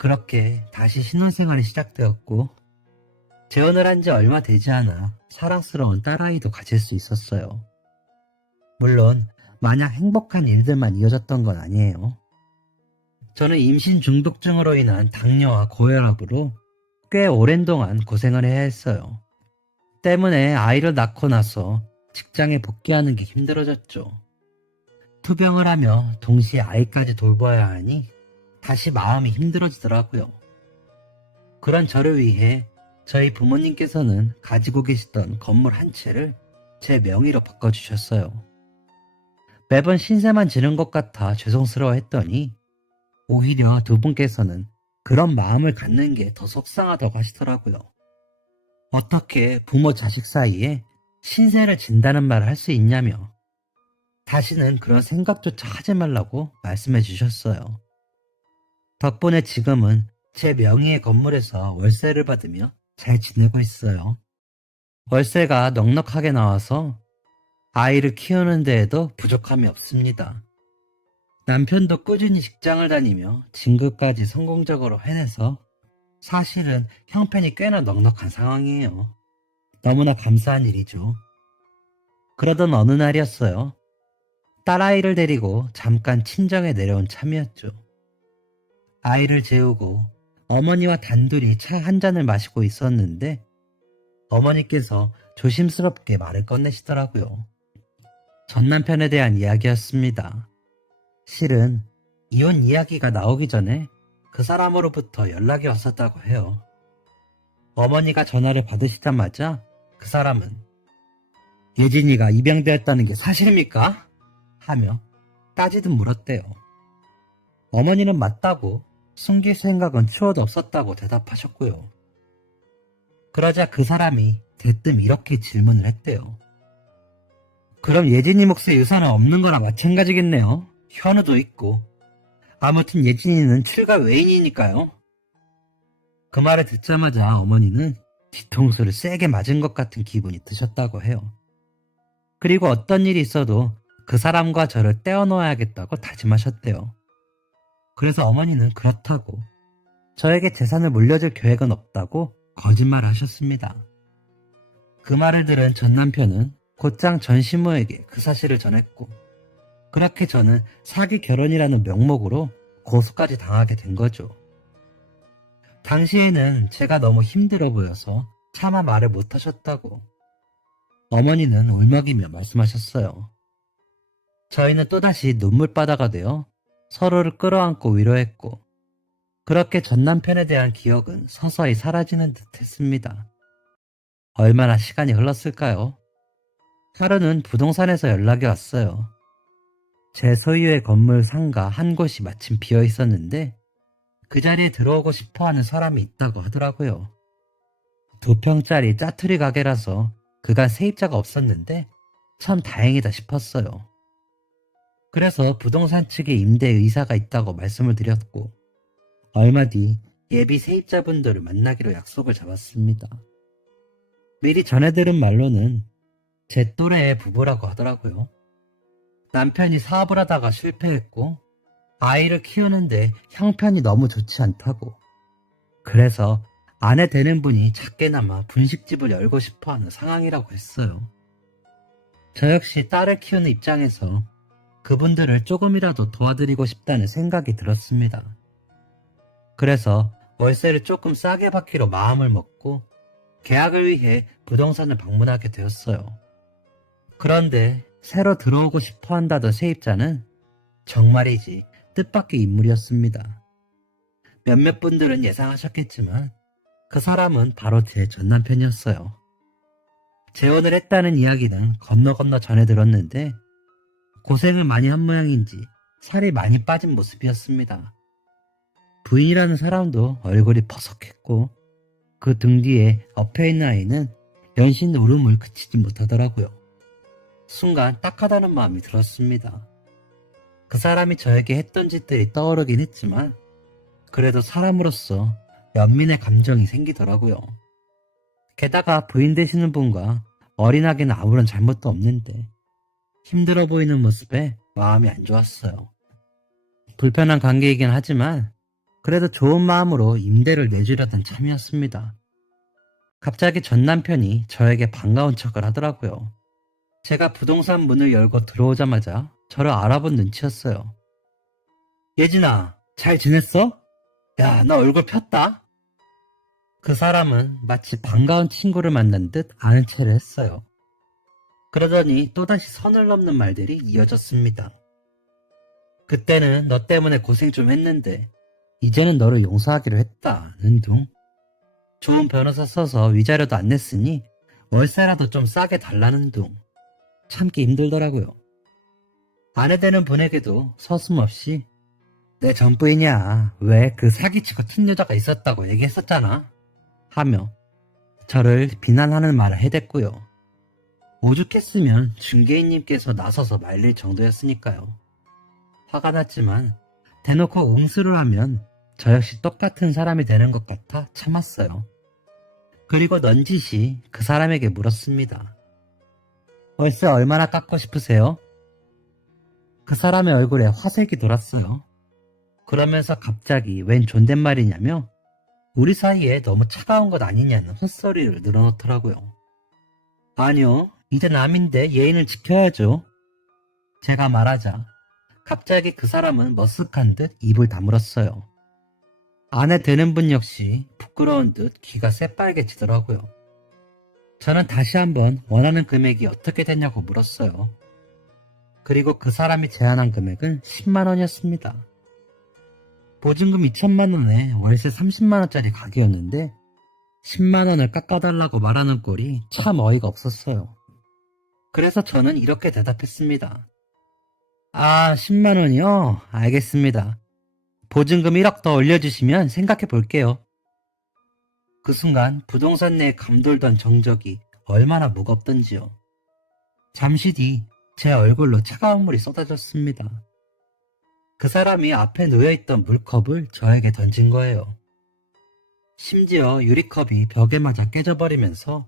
그렇게 다시 신혼생활이 시작되었고 재혼을 한 지 얼마 되지 않아 사랑스러운 딸아이도 가질 수 있었어요. 물론 마냥 행복한 일들만 이어졌던 건 아니에요. 저는 임신 중독증으로 인한 당뇨와 고혈압으로 꽤 오랜 동안 고생을 해야 했어요. 때문에 아이를 낳고 나서 직장에 복귀하는 게 힘들어졌죠. 투병을 하며 동시에 아이까지 돌봐야 하니 다시 마음이 힘들어지더라고요. 그런 저를 위해 저희 부모님께서는 가지고 계시던 건물 한 채를 제 명의로 바꿔주셨어요. 매번 신세만 지는 것 같아 죄송스러워 했더니 오히려 두 분께서는 그런 마음을 갖는 게 더 속상하다고 하시더라고요. 어떻게 부모 자식 사이에 신세를 진다는 말을 할 수 있냐며 다시는 그런 생각조차 하지 말라고 말씀해 주셨어요. 덕분에 지금은 제 명의의 건물에서 월세를 받으며 잘 지내고 있어요. 월세가 넉넉하게 나와서 아이를 키우는 데에도 부족함이 없습니다. 남편도 꾸준히 직장을 다니며 진급까지 성공적으로 해내서 사실은 형편이 꽤나 넉넉한 상황이에요. 너무나 감사한 일이죠. 그러던 어느 날이었어요. 딸아이를 데리고 잠깐 친정에 내려온 참이었죠. 아이를 재우고 어머니와 단둘이 차 한 잔을 마시고 있었는데 어머니께서 조심스럽게 말을 꺼내시더라고요. 전 남편에 대한 이야기였습니다. 실은 이혼 이야기가 나오기 전에 그 사람으로부터 연락이 왔었다고 해요. 어머니가 전화를 받으시자마자 그 사람은 예진이가 입양되었다는 게 사실입니까? 하며 따지듯 물었대요. 어머니는 맞다고 숨길 생각은 추워도 없었다고 대답하셨고요. 그러자 그 사람이 대뜸 이렇게 질문을 했대요. 그럼 예진이 몫에 유산은 없는 거나 마찬가지겠네요. 현우도 있고. 아무튼 예진이는 칠갑 외인이니까요. 그 말을 듣자마자 어머니는 뒤통수를 세게 맞은 것 같은 기분이 드셨다고 해요. 그리고 어떤 일이 있어도 그 사람과 저를 떼어놓아야겠다고 다짐하셨대요. 그래서 어머니는 그렇다고 저에게 재산을 물려줄 계획은 없다고 거짓말을 하셨습니다. 그 말을 들은 전 남편은 곧장 전 시모에게 그 사실을 전했고 그렇게 저는 사기 결혼이라는 명목으로 고소까지 당하게 된 거죠. 당시에는 제가 너무 힘들어 보여서 차마 말을 못하셨다고 어머니는 울먹이며 말씀하셨어요. 저희는 또다시 눈물바다가 되어 서로를 끌어안고 위로했고 그렇게 전 남편에 대한 기억은 서서히 사라지는 듯 했습니다. 얼마나 시간이 흘렀을까요? 하루는 부동산에서 연락이 왔어요. 제 소유의 건물 상가 한 곳이 마침 비어 있었는데 그 자리에 들어오고 싶어하는 사람이 있다고 하더라고요. 2평짜리 짜투리 가게라서 그간 세입자가 없었는데 참 다행이다 싶었어요. 그래서 부동산 측에 임대 의사가 있다고 말씀을 드렸고 얼마 뒤 예비 세입자분들을 만나기로 약속을 잡았습니다. 미리 전해들은 말로는 제 또래의 부부라고 하더라고요. 남편이 사업을 하다가 실패했고 아이를 키우는데 형편이 너무 좋지 않다고 그래서 아내 되는 분이 작게나마 분식집을 열고 싶어하는 상황이라고 했어요. 저 역시 딸을 키우는 입장에서 그분들을 조금이라도 도와드리고 싶다는 생각이 들었습니다. 그래서 월세를 조금 싸게 받기로 마음을 먹고 계약을 위해 부동산을 방문하게 되었어요. 그런데 새로 들어오고 싶어 한다던 세입자는 정말이지 뜻밖의 인물이었습니다. 몇몇 분들은 예상하셨겠지만 그 사람은 바로 제 전남편이었어요. 재혼을 했다는 이야기는 건너 전해 들었는데 고생을 많이 한 모양인지 살이 많이 빠진 모습이었습니다. 부인이라는 사람도 얼굴이 퍼석했고 그 등 뒤에 엎여있는 아이는 연신 울음을 그치지 못하더라고요. 순간 딱하다는 마음이 들었습니다. 그 사람이 저에게 했던 짓들이 떠오르긴 했지만 그래도 사람으로서 연민의 감정이 생기더라고요. 게다가 부인 되시는 분과 어린아기는 아무런 잘못도 없는데 힘들어 보이는 모습에 마음이 안 좋았어요. 불편한 관계이긴 하지만 그래도 좋은 마음으로 임대를 내주려던 참이었습니다. 갑자기 전 남편이 저에게 반가운 척을 하더라고요. 제가 부동산 문을 열고 들어오자마자 저를 알아본 눈치였어요. 예진아, 잘 지냈어? 야, 너 얼굴 폈다? 그 사람은 마치 반가운 친구를 만난 듯 아는 체를 했어요. 그러더니 또다시 선을 넘는 말들이 이어졌습니다. 그때는 너 때문에 고생 좀 했는데 이제는 너를 용서하기로 했다는 둥. 좋은 변호사 써서 위자료도 안 냈으니 월세라도 좀 싸게 달라는 둥. 참기 힘들더라고요. 아내 되는 분에게도 서슴없이 내 전부이냐, 왜 그 사기치고 튄 여자가 있었다고 얘기했었잖아 하며 저를 비난하는 말을 해댔고요. 오죽했으면 중개인님께서 나서서 말릴 정도였으니까요. 화가 났지만 대놓고 응수를 하면 저 역시 똑같은 사람이 되는 것 같아 참았어요. 그리고 넌지시 그 사람에게 물었습니다. 월세 얼마나 깎고 싶으세요? 그 사람의 얼굴에 화색이 돌았어요. 그러면서 갑자기 웬 존댓말이냐며 우리 사이에 너무 차가운 것 아니냐는 헛소리를 늘어놓더라고요. 아니요, 이제 남인데 예의는 지켜야죠. 제가 말하자 갑자기 그 사람은 머쓱한 듯 입을 다물었어요. 아내 되는 분 역시 부끄러운 듯 귀가 새빨개지더라고요. 저는 다시 한번 원하는 금액이 어떻게 되냐고 물었어요. 그리고 그 사람이 제안한 금액은 10만 원이었습니다. 보증금 2천만 원에 월세 30만 원짜리 가게였는데 10만 원을 깎아달라고 말하는 꼴이 참 어이가 없었어요. 그래서 저는 이렇게 대답했습니다. 아, 10만 원이요? 알겠습니다. 보증금 1억 더 올려주시면 생각해 볼게요. 그 순간 부동산 내에 감돌던 정적이 얼마나 무겁던지요. 잠시 뒤 제 얼굴로 차가운 물이 쏟아졌습니다. 그 사람이 앞에 놓여있던 물컵을 저에게 던진 거예요. 심지어 유리컵이 벽에 맞아 깨져버리면서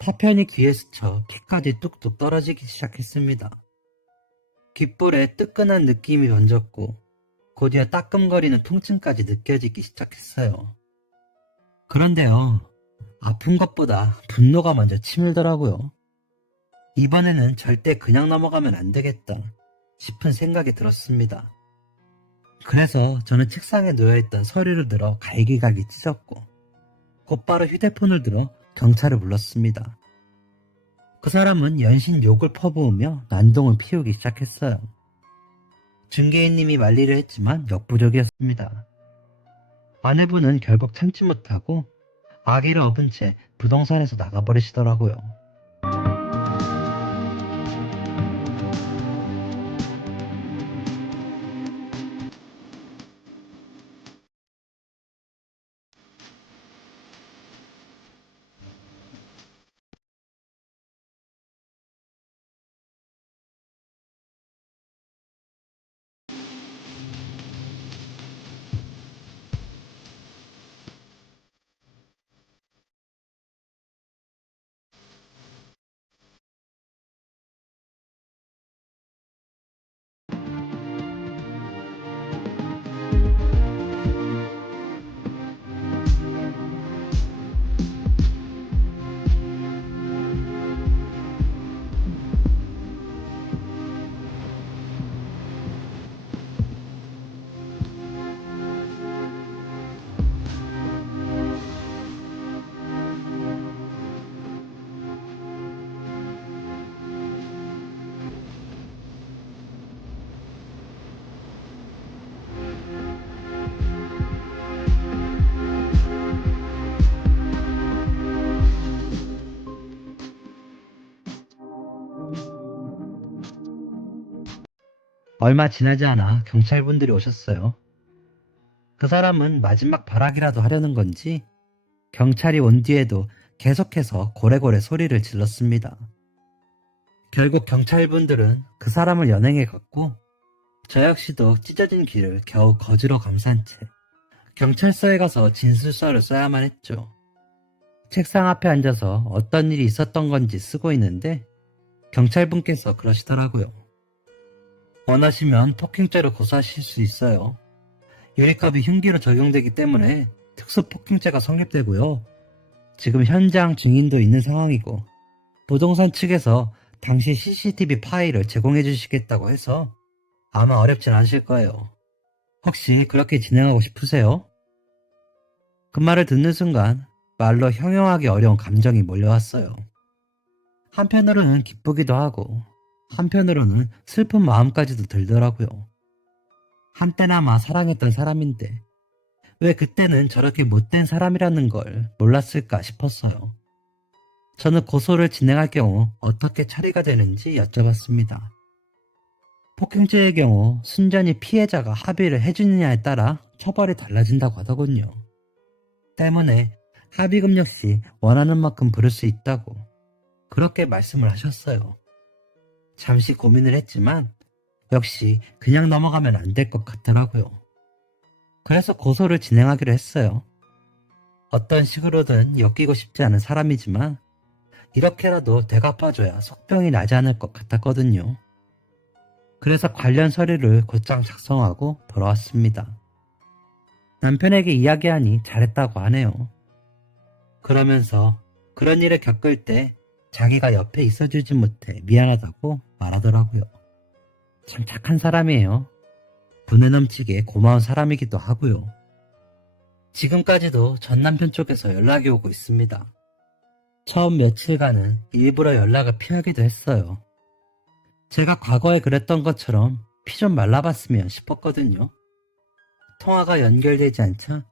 파편이 귀에 스쳐 피까지 뚝뚝 떨어지기 시작했습니다. 귓불에 뜨끈한 느낌이 번졌고 곧이어 따끔거리는 통증까지 느껴지기 시작했어요. 그런데요, 아픈 것보다 분노가 먼저 치밀더라고요. 이번에는 절대 그냥 넘어가면 안 되겠다 싶은 생각이 들었습니다. 그래서 저는 책상에 놓여있던 서류를 들어 갈기갈기 찢었고 곧바로 휴대폰을 들어 경찰을 불렀습니다. 그 사람은 연신 욕을 퍼부으며 난동을 피우기 시작했어요. 중개인님이 만리를 했지만 역부족이었습니다. 아내분은 결국 참지 못하고 아기를 업은 채 부동산에서 나가버리시더라고요. 얼마 지나지 않아 경찰분들이 오셨어요. 그 사람은 마지막 발악이라도 하려는 건지 경찰이 온 뒤에도 계속해서 고래고래 소리를 질렀습니다. 결국 경찰분들은 그 사람을 연행해 갔고 저 역시도 찢어진 귀를 겨우 거지로 감싼 채 경찰서에 가서 진술서를 써야만 했죠. 책상 앞에 앉아서 어떤 일이 있었던 건지 쓰고 있는데 경찰분께서 그러시더라고요. 원하시면 폭행죄로 고소하실 수 있어요. 유리컵이 흉기로 적용되기 때문에 특수폭행죄가 성립되고요. 지금 현장 증인도 있는 상황이고 부동산 측에서 당시 CCTV 파일을 제공해 주시겠다고 해서 아마 어렵진 않으실 거예요. 혹시 그렇게 진행하고 싶으세요? 그 말을 듣는 순간 말로 형용하기 어려운 감정이 몰려왔어요. 한편으로는 기쁘기도 하고 한편으로는 슬픈 마음까지도 들더라고요. 한때나마 사랑했던 사람인데 왜 그때는 저렇게 못된 사람이라는 걸 몰랐을까 싶었어요. 저는 고소를 진행할 경우 어떻게 처리가 되는지 여쭤봤습니다. 폭행죄의 경우 순전히 피해자가 합의를 해주느냐에 따라 처벌이 달라진다고 하더군요. 때문에 합의금 역시 원하는 만큼 부를 수 있다고 그렇게 말씀을 하셨어요. 잠시 고민을 했지만 역시 그냥 넘어가면 안 될 것 같더라고요. 그래서 고소를 진행하기로 했어요. 어떤 식으로든 엮이고 싶지 않은 사람이지만 이렇게라도 되갚아줘야 속병이 나지 않을 것 같았거든요. 그래서 관련 서류를 곧장 작성하고 돌아왔습니다. 남편에게 이야기하니 잘했다고 하네요. 그러면서 그런 일을 겪을 때 자기가 옆에 있어주지 못해 미안하다고 말하더라고요. 참 착한 사람이에요. 분에 넘치게 고마운 사람이기도 하고요. 지금까지도 전 남편 쪽에서 연락이 오고 있습니다. 처음 며칠간은 일부러 연락을 피하기도 했어요. 제가 과거에 그랬던 것처럼 피 좀 말라봤으면 싶었거든요. 통화가 연결되지 않자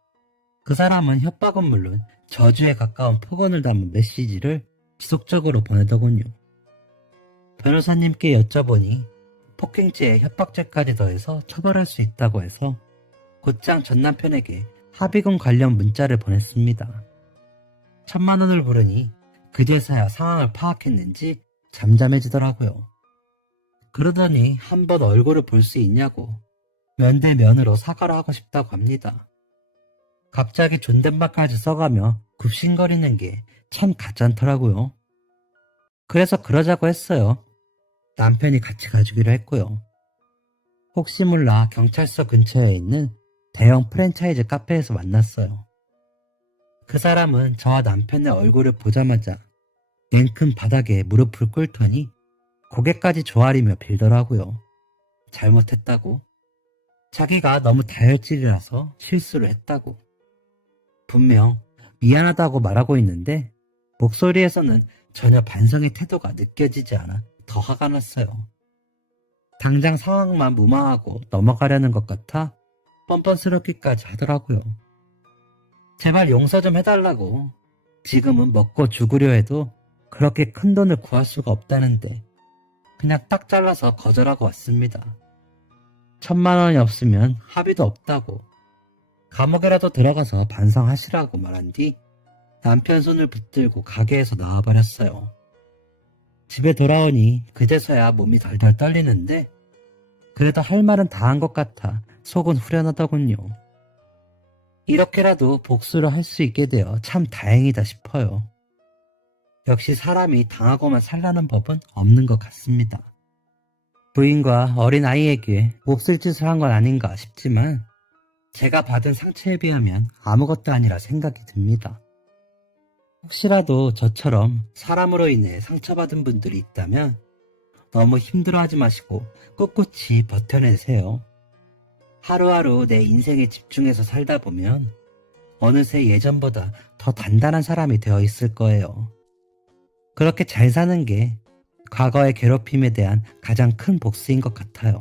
그 사람은 협박은 물론 저주에 가까운 폭언을 담은 메시지를 지속적으로 보내더군요. 변호사님께 여쭤보니 폭행죄에 협박죄까지 더해서 처벌할 수 있다고 해서 곧장 전 남편에게 합의금 관련 문자를 보냈습니다. 1,000만 원을 부르니 그제서야 상황을 파악했는지 잠잠해지더라고요. 그러더니 한번 얼굴을 볼 수 있냐고 면대면으로 사과를 하고 싶다고 합니다. 갑자기 존댓말까지 써가며 굽신거리는 게 참 가짠더라고요. 그래서 그러자고 했어요. 남편이 같이 가주기로 했고요. 혹시 몰라 경찰서 근처에 있는 대형 프랜차이즈 카페에서 만났어요. 그 사람은 저와 남편의 얼굴을 보자마자 냉큼 바닥에 무릎을 꿇더니 고개까지 조아리며 빌더라고요. 잘못했다고. 자기가 너무 다혈질이라서 실수를 했다고. 분명 미안하다고 말하고 있는데 목소리에서는 전혀 반성의 태도가 느껴지지 않아 더 화가 났어요. 당장 상황만 무마하고 넘어가려는 것 같아 뻔뻔스럽기까지 하더라고요. 제발 용서 좀 해달라고. 지금은 먹고 죽으려 해도 그렇게 큰 돈을 구할 수가 없다는데 그냥 딱 잘라서 거절하고 왔습니다. 1,000만 원이 없으면 합의도 없다고. 감옥에라도 들어가서 반성하시라고 말한 뒤 남편 손을 붙들고 가게에서 나와버렸어요. 집에 돌아오니 그제서야 몸이 덜덜 떨리는데 그래도 할 말은 다 한 것 같아 속은 후련하더군요. 이렇게라도 복수를 할 수 있게 되어 참 다행이다 싶어요. 역시 사람이 당하고만 살라는 법은 없는 것 같습니다. 부인과 어린 아이에게 몹쓸 짓을 한 건 아닌가 싶지만 제가 받은 상처에 비하면 아무것도 아니라 생각이 듭니다. 혹시라도 저처럼 사람으로 인해 상처받은 분들이 있다면 너무 힘들어하지 마시고 꿋꿋이 버텨내세요. 하루하루 내 인생에 집중해서 살다 보면 어느새 예전보다 더 단단한 사람이 되어 있을 거예요. 그렇게 잘 사는 게 과거의 괴롭힘에 대한 가장 큰 복수인 것 같아요.